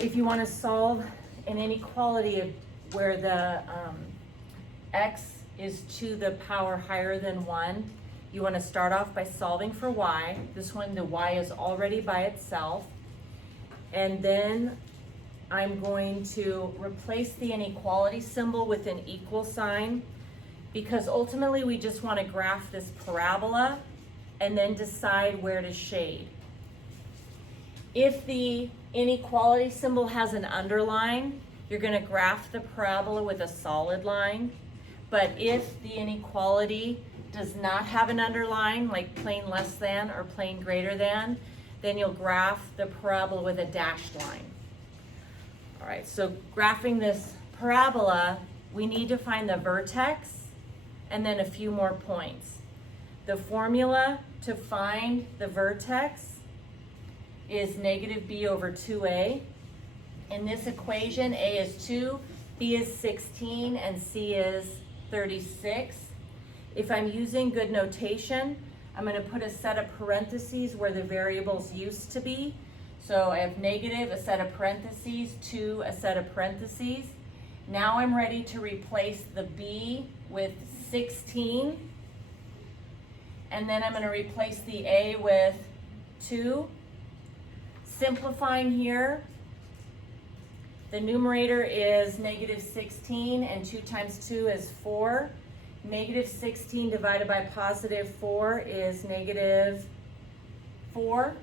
if you want to solve an inequality of where the x is to the power higher than 1, you want to start off by solving for y. This one, the y is already by itself. And then I'm going to replace the inequality symbol with an equal sign, because ultimately we just want to graph this parabola and then decide where to shade. If the inequality symbol has an underline, you're going to graph the parabola with a solid line. But if the inequality does not have an underline, like plain less than or plain greater than, then you'll graph the parabola with a dashed line. All right, so graphing this parabola, we need to find the vertex and then a few more points. The formula to find the vertex is negative b over 2a. In this equation, a is 2, b is 16, and c is 36. If I'm using good notation, I'm going to put a set of parentheses where the variables used to be. So I have negative, a set of parentheses, 2, a set of parentheses. Now I'm ready to replace the b with 16. And then I'm going to replace the a with 2. Simplifying here, the numerator is negative 16, and 2 times 2 is 4. Negative 16 divided by positive 4 is negative 4.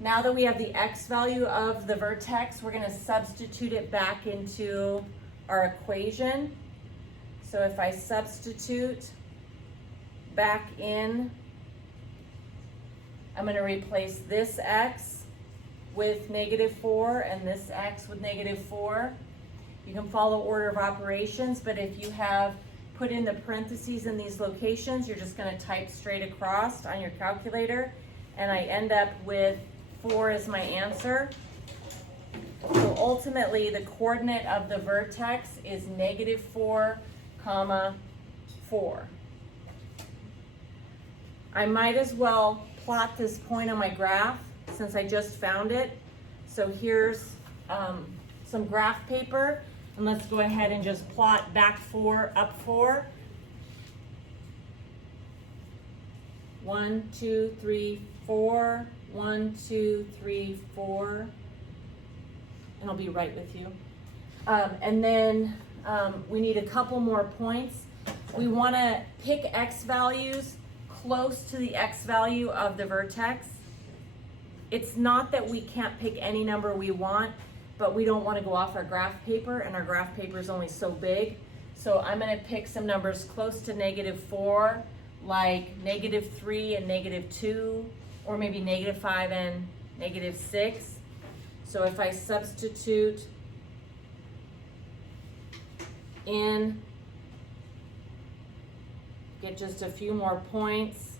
Now that we have the x value of the vertex, we're going to substitute it back into our equation. So if I substitute back in, I'm going to replace this x with negative 4 and this x with negative 4. You can follow order of operations, but if you have put in the parentheses in these locations, you're just going to type straight across on your calculator, and I end up with 4 as my answer. So ultimately, the coordinate of the vertex is negative 4, comma 4. I might as well plot this point on my graph since I just found it. So here's some graph paper, and let's go ahead and just plot back 4, up 4. 1, 2, 3, 4. 1, 2, 3, 4. And I'll be right with you. And then we need a couple more points. We want to pick x values close to the x value of the vertex. It's not that we can't pick any number we want, but we don't want to go off our graph paper, and our graph paper is only so big. So I'm going to pick some numbers close to negative 4, like negative 3 and negative 2, or maybe negative 5 and negative 6. So if I substitute in, get just a few more points,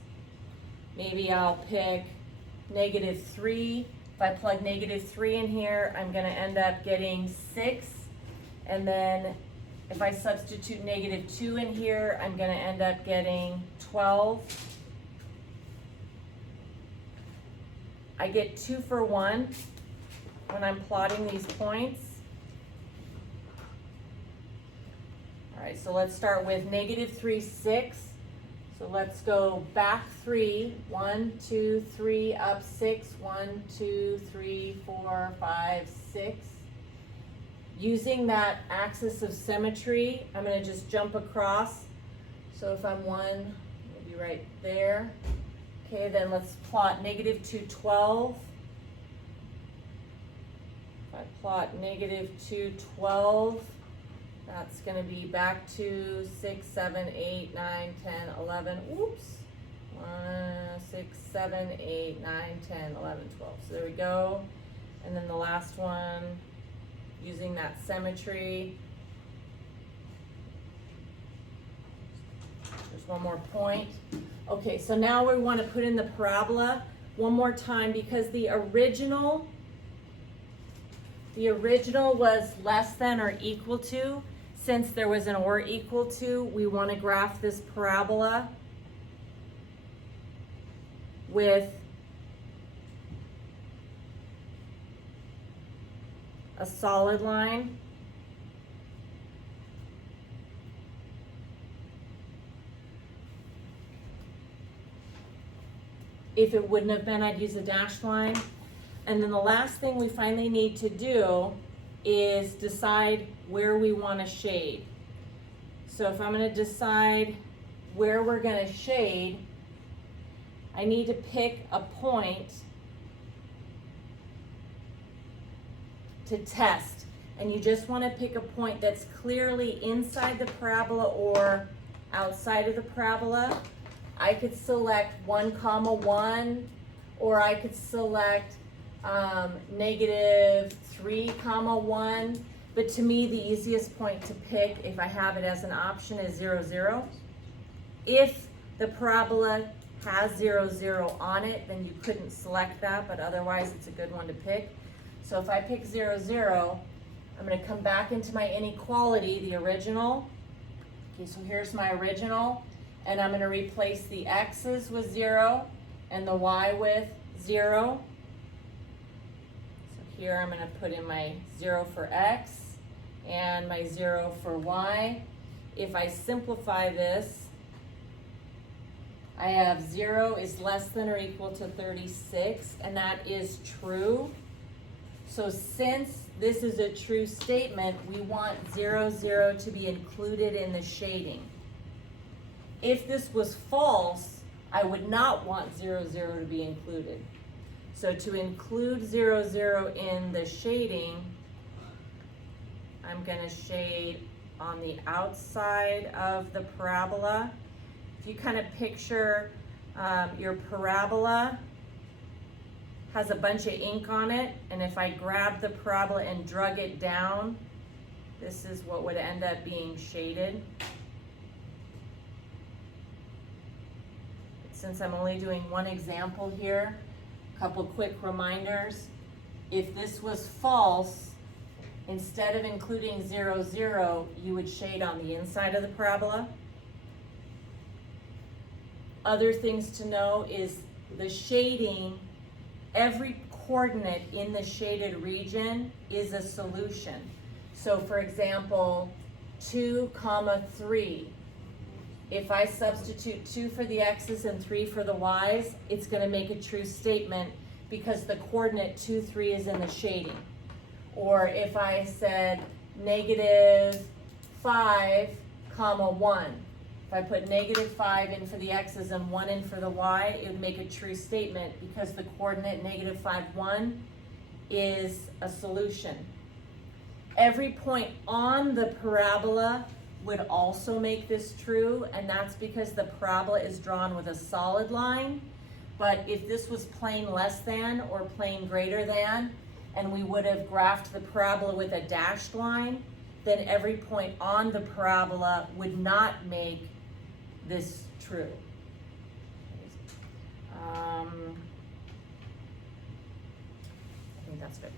maybe I'll pick negative 3. If I plug negative 3 in here, I'm going to end up getting 6. And then if I substitute negative 2 in here, I'm going to end up getting 12. I get 2 for 1 when I'm plotting these points. All right, so let's start with negative 3, 6. So let's go back 3, 1, 2, 3, up 6, 1, 2, 3, 4, 5, 6. Using that axis of symmetry, I'm going to just jump across. So if I'm 1, maybe right there. Okay, then let's plot negative 2, 12. If I plot negative 2, 12, that's going to be back to 6, 7, 8, 9, 10, 11. Oops. 6, 7, 8, 9, 10, 11, 12. So there we go. And then the last one, using that symmetry. There's one more point. Okay, so now we want to put in the parabola one more time, because the original was less than or equal to. Since there was an or equal to, we want to graph this parabola with a solid line. If it wouldn't have been, I'd use a dashed line. And then the last thing we finally need to do is decide where we want to shade. So if I'm going to decide where we're going to shade, I need to pick a point to test. And you just want to pick a point that's clearly inside the parabola or outside of the parabola. I could select 1, 1, or I could select -3, 1. But to me, the easiest point to pick, if I have it as an option, is 0, 0. If the parabola has 0, 0 on it, then you couldn't select that, but otherwise it's a good one to pick. So if I pick 0, 0, I'm going to come back into my inequality, the original. Okay, so here's my original, and I'm going to replace the x's with 0 and the y with 0. So here I'm going to put in my 0 for x and my 0 for y. If I simplify this, I have 0 is less than or equal to 36, and that is true. So since this is a true statement, we want 0, 0 to be included in the shading. If this was false, I would not want 0, 0 to be included. So to include 0, 0 in the shading, I'm going to shade on the outside of the parabola. If you kind of picture your parabola has a bunch of ink on it, and if I grab the parabola and drug it down, this is what would end up being shaded. Since I'm only doing one example here, a couple quick reminders. If this was false, instead of including 0, 0, you would shade on the inside of the parabola. Other things to know is the shading, every coordinate in the shaded region is a solution. So for example, 2, 3. If I substitute 2 for the x's and 3 for the y's, it's going to make a true statement because the coordinate 2, 3 is in the shading. Or if I said -5, 1. If I put -5 in for the x's and 1 in for the y, it would make a true statement because the coordinate -5, 1 is a solution. Every point on the parabola would also make this true, and that's because the parabola is drawn with a solid line. But if this was plane less than or plane greater than, and we would have graphed the parabola with a dashed line, then every point on the parabola would not make this true. I think that's good.